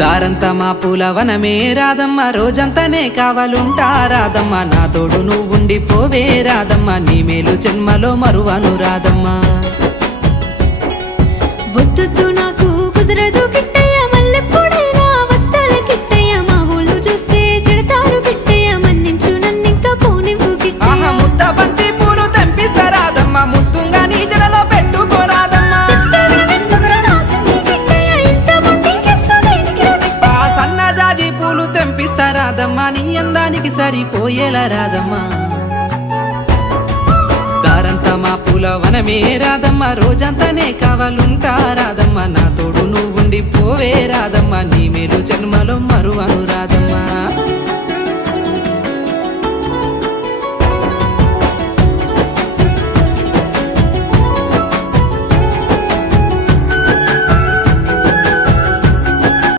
దారంతా మా పూలవనమే రాదమ్మ, రోజంతానే కావాలుంటా రాదమ్మ, నా తోడు నువ్వుండిపోవే రాదమ్మ, నీ మేలు జన్మలో మరువను రాదమ్మ. వద్దొద్దు నాకు కుదరదు కిట్టయ్య, మల్లెప్పుడైనా వస్తాల కిట్టయ్య, మా ఊళ్ళు చూస్తే తిడతారు కిట్టయ్య, మన్నించు నన్నింకా పోనివ్వు కిట్టయ్య. ఆహా ముద్ద బంతి పూలు తెంపిస్తా రాదమ్మ, ముత్తుంగా నీ జడలో పెట్టుకోరాదమ్మ. ఆ సన్నజాజి పూలు తెంపిస్తా రాదమ్మ, నీ అందానికి సరిపోయేలా రాదమ్మ. దారంతా మా పూలవనమే రాదమ్మ, రోజంతానే కావాలుంటా రాదమ్మ, నా తోడు నువ్వుండిపోవే రాదమ్మ, నీ మేలు జన్మ